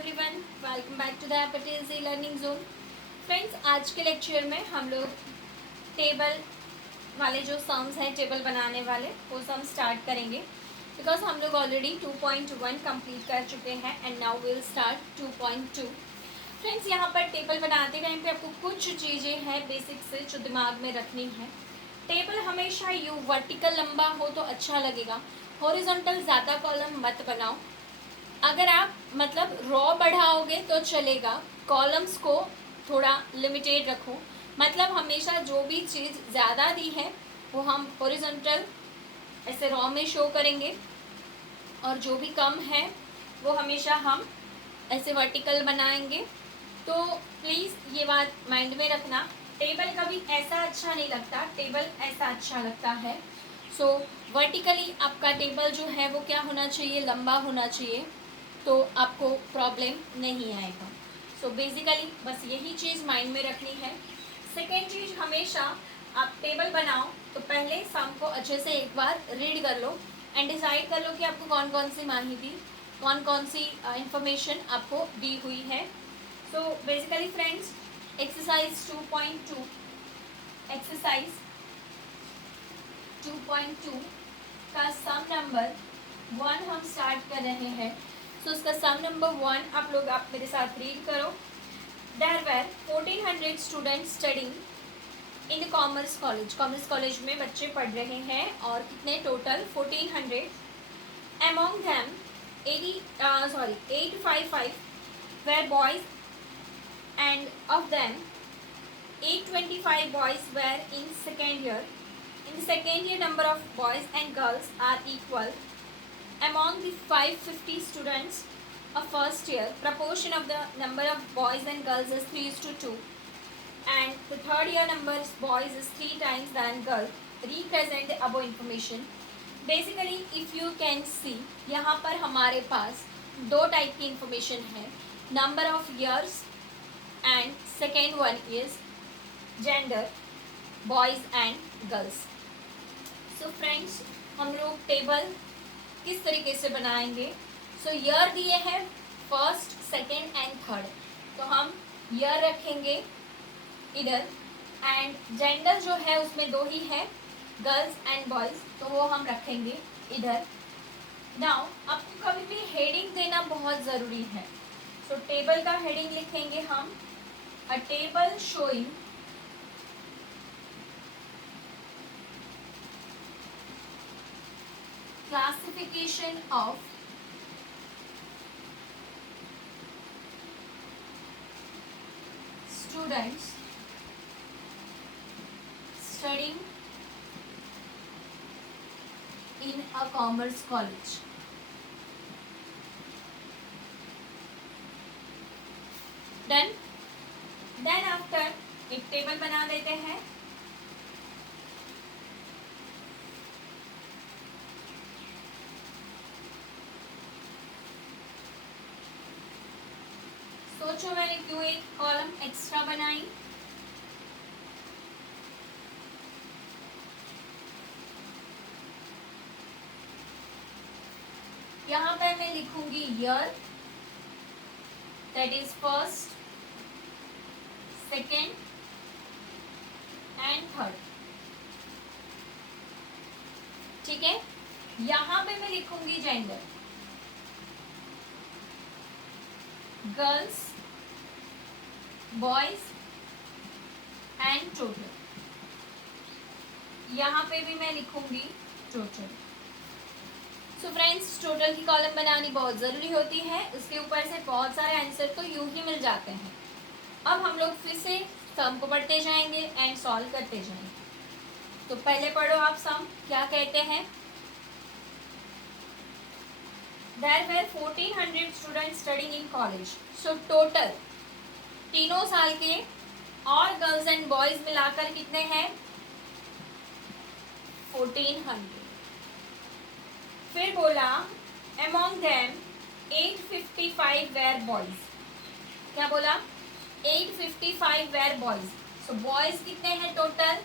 Everyone, welcome back to the Patel ji learning zone. Friends, आज के lecture में हम लोग टेबल वाले जो सम्स हैं, टेबल बनाने वाले, वो सम स्टार्ट करेंगे बिकॉज हम लोग ऑलरेडी 2.1 कंप्लीट कर चुके हैं and now will start 2.2। Friends, यहाँ पर टेबल बनाते टाइम पे आपको कुछ चीज़ें हैं बेसिक से जो दिमाग में रखनी है। टेबल हमेशा यू वर्टिकल लंबा हो तो अच्छा लगेगा, हॉरिजॉन्टल ज़्यादा कॉलम मत बनाओ। अगर आप मतलब रॉ बढ़ाओगे तो चलेगा, कॉलम्स को थोड़ा लिमिटेड रखो। मतलब हमेशा जो भी चीज़ ज़्यादा दी है वो हम हॉरिजॉन्टल ऐसे रॉ में शो करेंगे और जो भी कम है वो हमेशा हम ऐसे वर्टिकल बनाएंगे। तो प्लीज़ ये बात माइंड में रखना, टेबल कभी ऐसा अच्छा नहीं लगता, टेबल ऐसा अच्छा लगता है। सो वर्टिकली आपका टेबल जो है वो क्या होना चाहिए, लंबा होना चाहिए, तो आपको प्रॉब्लम नहीं आएगा। सो बेसिकली बस यही चीज़ माइंड में रखनी है। सेकेंड चीज़, हमेशा आप टेबल बनाओ तो पहले सम को अच्छे से एक बार रीड कर लो एंड डिसाइड कर लो कि आपको कौन कौन सी माहिती, कौन कौन सी इंफॉर्मेशन आपको दी हुई है। सो बेसिकली फ्रेंड्स, एक्सरसाइज 2.2 का सम नंबर 1 हम स्टार्ट कर रहे हैं। सो उसका सम नंबर 1 आप मेरे साथ रीड करो। There were 1400 students studying in the commerce college. Commerce college में बच्चे पढ़ रहे हैं और कितने total 1400। Among them 855 were boys and of them 825 boys were in second year. In the second year, number of boys and girls are equal. Among the 550 students of first year, proportion of the number of boys and girls is 3:2, and the third year number of boys is 3 times than girls. Represent the above information. Basically, if you can see, यहाँ पर हमारे पास दो type की information है, number of years and second one is gender, boys and girls. So friends, हम लोग table किस तरीके से बनाएंगे। सो ईयर दिए हैं फर्स्ट, सेकेंड एंड थर्ड, तो हम ईयर रखेंगे इधर एंड जेंडर जो है उसमें दो ही है, गर्ल्स एंड बॉयज़, तो वो हम रखेंगे इधर। नाउ आपको कभी भी हेडिंग देना बहुत ज़रूरी है। सो टेबल का हेडिंग लिखेंगे हम, अ table showing classification of students studying in a commerce college. Done. Then after एक टेबल बना देते हैं। सोचो मैंने क्यों एक कॉलम एक्स्ट्रा बनाई। यहाँ पर मैं लिखूंगी year, that is first, second and third. ठीक है, यहाँ पे मैं लिखूंगी gender, girls, boys and total. यहाँ पे भी मैं लिखूंगी टोटल। सो फ्रेंड्स, टोटल की कॉलम बनानी बहुत ज़रूरी होती है, उसके ऊपर से बहुत सारे आंसर तो यूं ही मिल जाते हैं। अब हम लोग फिर से सम को पढ़ते जाएंगे एंड सॉल्व करते जाएंगे। तो पहले पढ़ो आप सम क्या कहते हैं। There were 1400 students studying in college. So total तीनों साल के और गर्ल्स एंड बॉयज मिलाकर कितने हैं, 1400। फिर बोला among them 855 were boys. क्या बोला, 855 were boys. So boys कितने हैं total,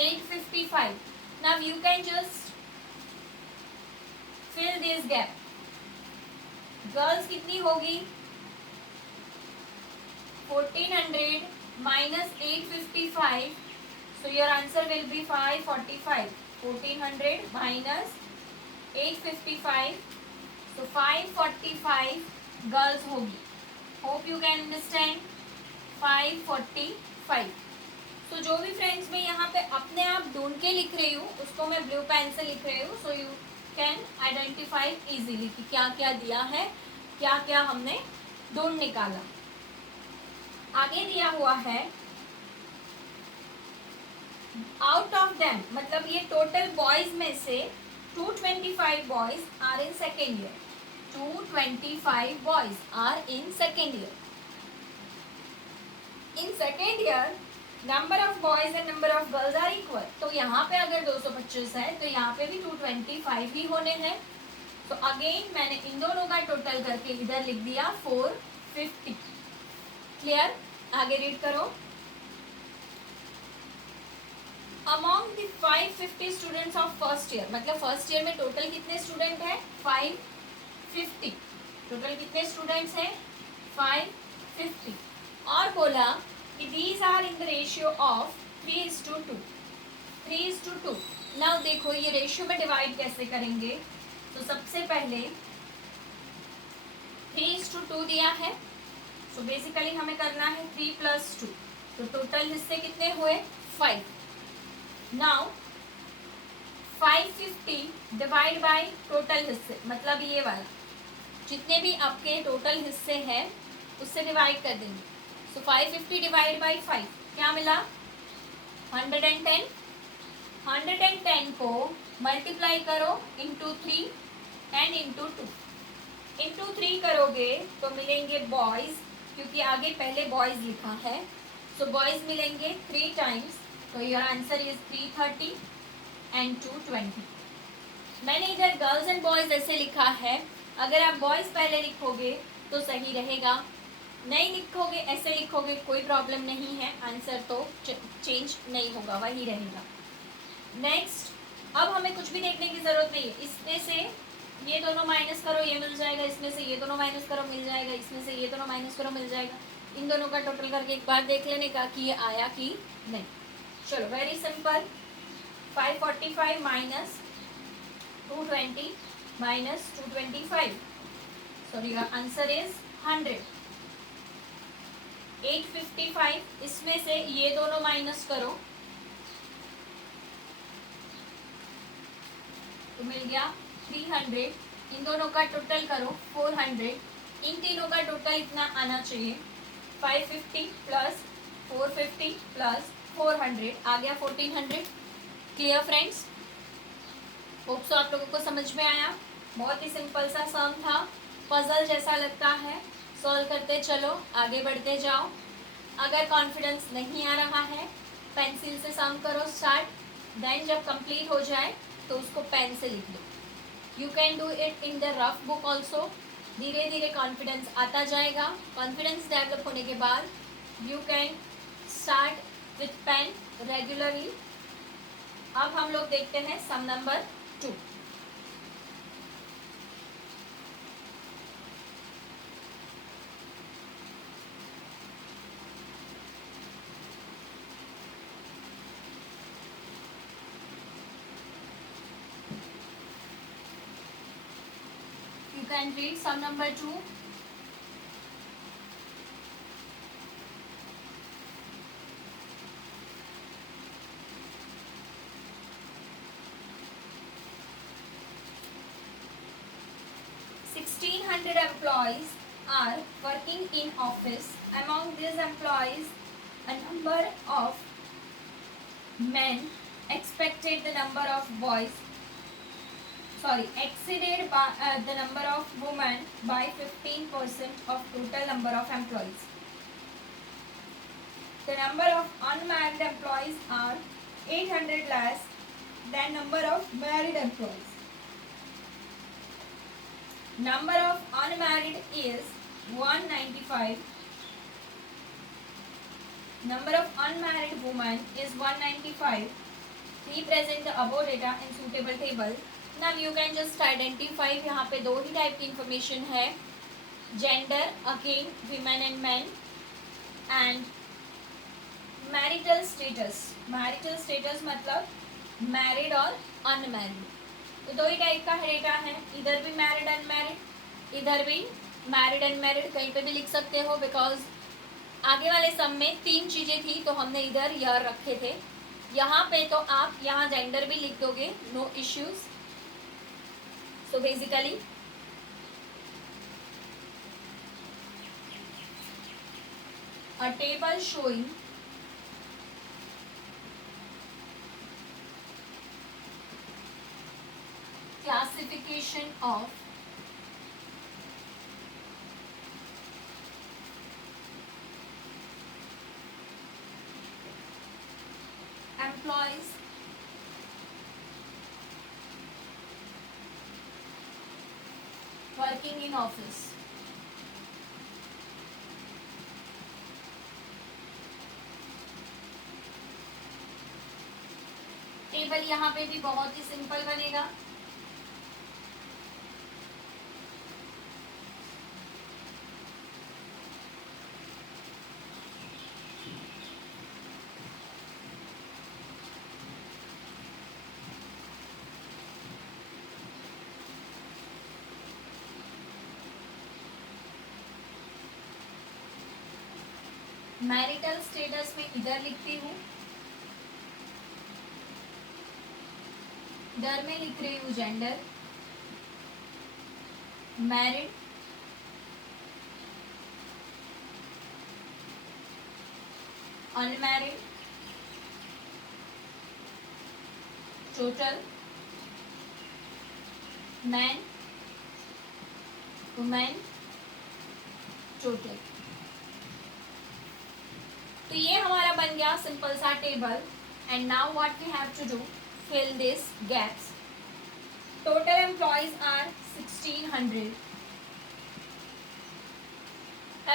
855. Now you can just fill this gap. Girls कितनी होगी, 1400 minus 855. So your answer will be 545. 1400 minus 855. So 545 girls होगी. Hope you can understand. 545. So जो भी friends मैं यहाँ पे अपने आप ढूंढ के लिख रही हूँ उसको मैं ब्लू पेन से लिख रही हूँ. So you can identify easily कि क्या क्या दिया है, क्या क्या हमने ढूंढ निकाला. आगे दिया हुआ है आउट ऑफ देम, मतलब ये टोटल बॉयज में से 225 boys are in second year. 225 boys are in second year. In second year number of boys and number of girls are equal. तो यहाँ पे अगर 225 है तो यहाँ पे भी 225 ही होने हैं. तो अगेन मैंने इन दोनों का टोटल करके इधर लिख दिया 450. क्लियर? आगे रीड करो. Among the 550 students of first year, मतलब फर्स्ट ईयर में टोटल कितने स्टूडेंट हैं? 550. टोटल कितने स्टूडेंट्स हैं? 550. और बोला कि these are in the ratio of 3:2. 3:2. Now देखो ये रेशियो में डिवाइड कैसे करेंगे. तो सबसे पहले 3:2 दिया है. सो बेसिकली हमें करना है 3 + 2. तो टोटल हिस्से कितने हुए? 5. नाउ 550 डिवाइड बाय टोटल हिस्से, मतलब ये वाला जितने भी आपके टोटल हिस्से हैं उससे डिवाइड कर देंगे. सो 550 डिवाइड बाई 5 क्या मिला? 110. 110 को मल्टीप्लाई करो इंटू 3 एंड इंटू 2. इंटू 3 करोगे तो मिलेंगे बॉयज, क्योंकि आगे पहले बॉयज लिखा है. सो बॉयज मिलेंगे 3 टाइम्स. तो योर आंसर इज 330 एंड 220. मैंने इधर गर्ल्स एंड बॉयज ऐसे लिखा है. अगर आप बॉयज पहले लिखोगे तो सही रहेगा, नहीं लिखोगे ऐसे लिखोगे कोई प्रॉब्लम नहीं है, आंसर तो चेंज नहीं होगा, वही रहेगा. नेक्स्ट, अब हमें कुछ भी देखने की जरूरत नहीं है. इसमें से ये दोनों माइनस करो, ये मिल जाएगा. इसमें से ये दोनों माइनस करो, मिल जाएगा. इसमें से ये दोनों माइनस करो, मिल जाएगा. इन दोनों का टोटल करके एक बार देख लेने का कि ये आया कि नहीं. चलो very simple. 545 minus 220 minus 225. Sorry answer is 100. 855. इसमें से ये दोनों माइनस करो तो मिल गया 300. इन दोनों का टोटल करो 400. इन तीनों का टोटल इतना आना चाहिए 550 प्लस 450 प्लस 400 आ गया 1400. Clear friends? होप सो आप लोगों को समझ में आया. बहुत ही सिंपल सा सम था, पजल जैसा लगता है. सॉल्व करते चलो, आगे बढ़ते जाओ. अगर कॉन्फिडेंस नहीं आ रहा है पेंसिल से सम करो स्टार्ट. देन जब कंप्लीट हो जाए तो उसको पेन से लिख दो. You can do it in the rough book also. धीरे धीरे कॉन्फिडेंस आता जाएगा. कॉन्फिडेंस डेवलप होने के बाद you can start with pen regularly. अब हम लोग देखते हैं sum number 2. You can read sum number 2. Employees are working in office. Among these employees, a number of men exceeded the number of women by 15% of total number of employees. The number of unmarried employees are 800 less than number of married employees. Number of unmarried is 195. Number of unmarried women is 195. Represent the above data in suitable table. Now you can just identify. यहाँ पे दो ही type की information है. Gender again women and men. And marital status. Marital status मतलब married और unmarried. तो दो ही type का डेटा है, इधर भी मैरिड अनमैरिड, इधर भी मैरिड अनमैरिड। कहीं पे भी लिख सकते हो बिकॉज आगे वाले सम में 3 चीजें थी तो हमने इधर ईयर रखे थे। यहाँ पे तो आप यहाँ जेंडर भी लिख दोगे, no issues. So basically a table showing classification of employees working in office। Table यहाँ पे भी बहुत ही सिंपल बनेगा। मैरिटल स्टेटस में इधर लिखती हूँ, इधर में लिख रही हूँ gender, married, unmarried, total, man, women, total. तो ये हमारा बन गया सिंपल सा table. And now what we have to do, fill this gaps। Total employees are 1600।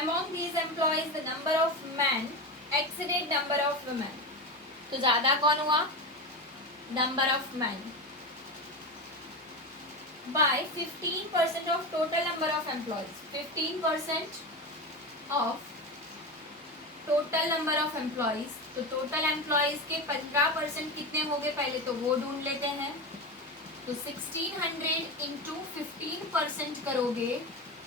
Among these employees the number of men exceeded number of women। तो ज्यादा कौन हुआ, number of men by 15% of total number of employees। 15% of total number of employees. तो total employees के 15% कितने हो गए पहले तो वो ढूंढ लेते हैं। तो 1600 इंटू 15% करोगे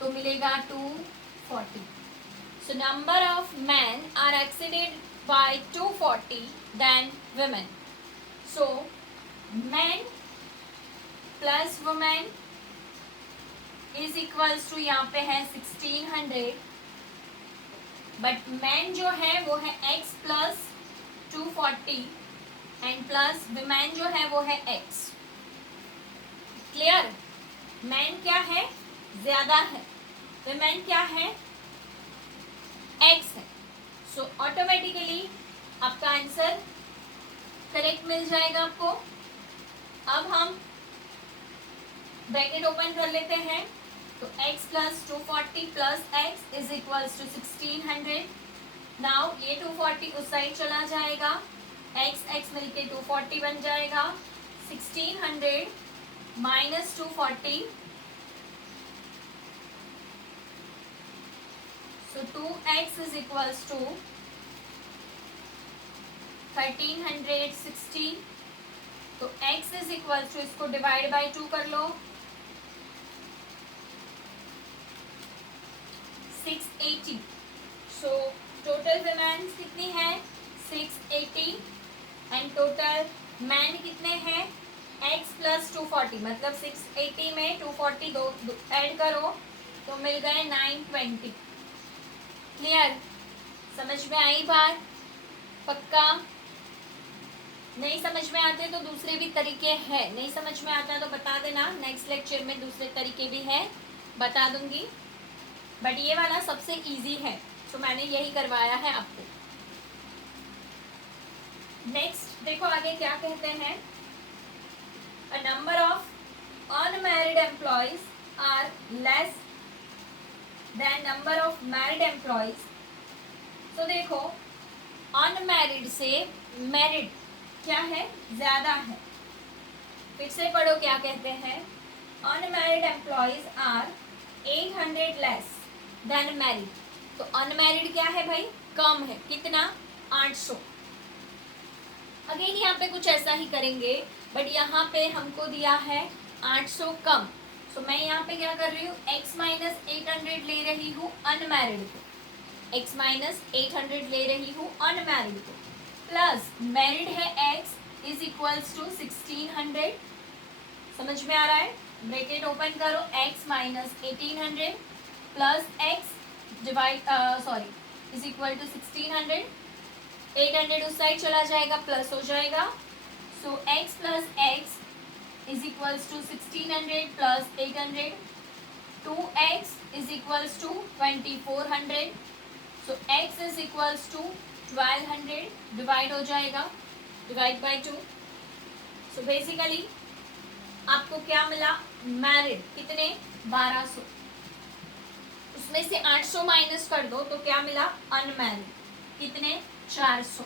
तो मिलेगा 240। So number of man are exceeded by 240 then women. So man plus women is equals to यहाँ पे है 1600, बट मैन जो है वो है x plus 240 and plus women जो है वो है x। क्लियर? मैन क्या है, ज्यादा है, वुमेन क्या है, x है। सो ऑटोमेटिकली आपका आंसर करेक्ट मिल जाएगा आपको। अब हम ब्रैकेट ओपन कर लेते हैं। तो x plus 240 plus x is equals to 1600। Now ये 240 उस साइड चला जाएगा, x मिलके 240 बन जाएगा। 1600 minus 240, so 2x is equals to 1360। तो x इज इक्वल्स टू, इसको डिवाइड बाय 2 कर लो, 680। सो टोटल वुमेन कितनी है, 680 एंड टोटल मैन कितने हैं, x प्लस 240 मतलब 680 में 240 दो ऐड करो तो मिल गए 920। क्लियर? समझ में आई बात? पक्का? नहीं समझ में आते तो दूसरे भी तरीके हैं, नहीं समझ में आता तो बता देना, नेक्स्ट लेक्चर में दूसरे तरीके भी है बता दूंगी, बट ये वाला सबसे इजी है तो मैंने यही करवाया है आपको। नेक्स्ट देखो आगे क्या कहते हैं, a number of unmarried employees are less than number of married employees. तो देखो अनमैरिड से मैरिड क्या है, ज्यादा है। फिर से पढ़ो क्या कहते हैं, unmarried employees are 800 less than married. तो अनमैरिड क्या है भाई, कम है, कितना, 800। अगेन यहाँ पे कुछ ऐसा ही करेंगे, बट यहाँ पे हमको दिया है 800 कम। सो मैं यहाँ पे क्या कर रही हूँ, x माइनस 800 ले रही हूँ अनमैरिड को, x माइनस 800 ले रही हूँ अनमैरिड को, प्लस मैरिड है x इज इक्वल्स टू 1600। समझ में आ रहा है? ब्रैकेट ओपन करो, x minus 1800 plus x divide sorry is equal to 1600। 800 उस साइड चला जाएगा, प्लस हो जाएगा। So x plus x is equals to 1600 plus 800, 2x is equals to 2400। So x is equals to 1200, divide हो जाएगा, divide by 2। So basically आपको क्या मिला, मैरिड कितने, 1200, उसमें से 800 माइनस कर दो तो क्या मिला, अनमैरिड कितने, 400।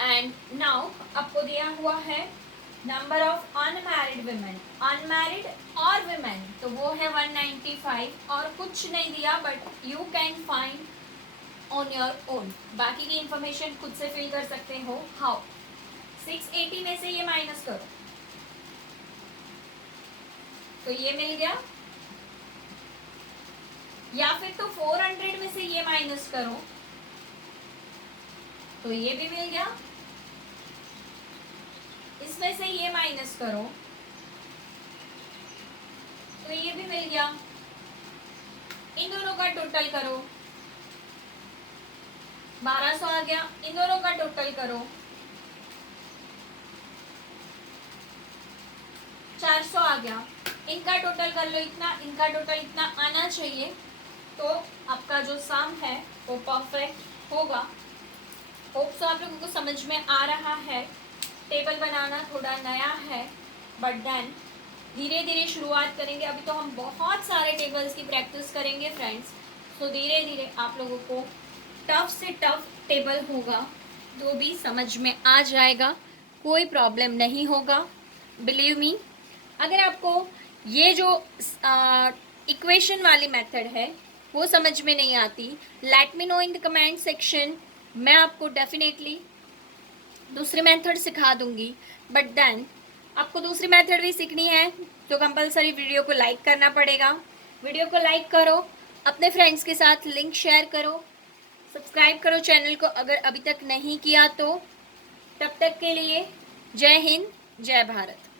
एंड नाउ आपको दिया हुआ है number of unmarried women, unmarried और वुमेन, तो वो है 195 और कुछ नहीं दिया, but you can find on your own. बाकी की इंफॉर्मेशन खुद से फिल कर सकते हो। हाउ, 680 में से ये माइनस करो तो ये मिल गया, या फिर तो 400 में से ये माइनस करो तो ये भी मिल गया, इसमें से ये माइनस करो तो ये भी मिल गया, इन दोनों का टोटल करो, 1200 आ गया, इन दोनों का टोटल करो, 400 आ गया, इनका टोटल कर लो इतना, इनका टोटल इतना आना चाहिए, तो आपका जो सम है वो परफेक्ट होगा। होप सो आप लोगों को समझ में आ रहा है। टेबल बनाना थोड़ा नया है, बट देन धीरे धीरे शुरुआत करेंगे। अभी तो हम बहुत सारे टेबल्स की प्रैक्टिस करेंगे फ्रेंड्स, तो धीरे धीरे आप लोगों को टफ से टफ टेबल होगा तो भी समझ में आ जाएगा, कोई प्रॉब्लम नहीं होगा, बिलीव मी। अगर आपको ये जो इक्वेशन वाली मेथड है वो समझ में नहीं आती, let me know in the comment section, मैं आपको डेफिनेटली दूसरी मेथड सिखा दूंगी। बट देन आपको दूसरी मेथड भी सीखनी है तो कंपलसरी वीडियो को लाइक करना पड़ेगा। वीडियो को लाइक करो, अपने फ्रेंड्स के साथ लिंक शेयर करो, सब्सक्राइब करो चैनल को अगर अभी तक नहीं किया तो। तब तक के लिए जय हिंद, जय भारत।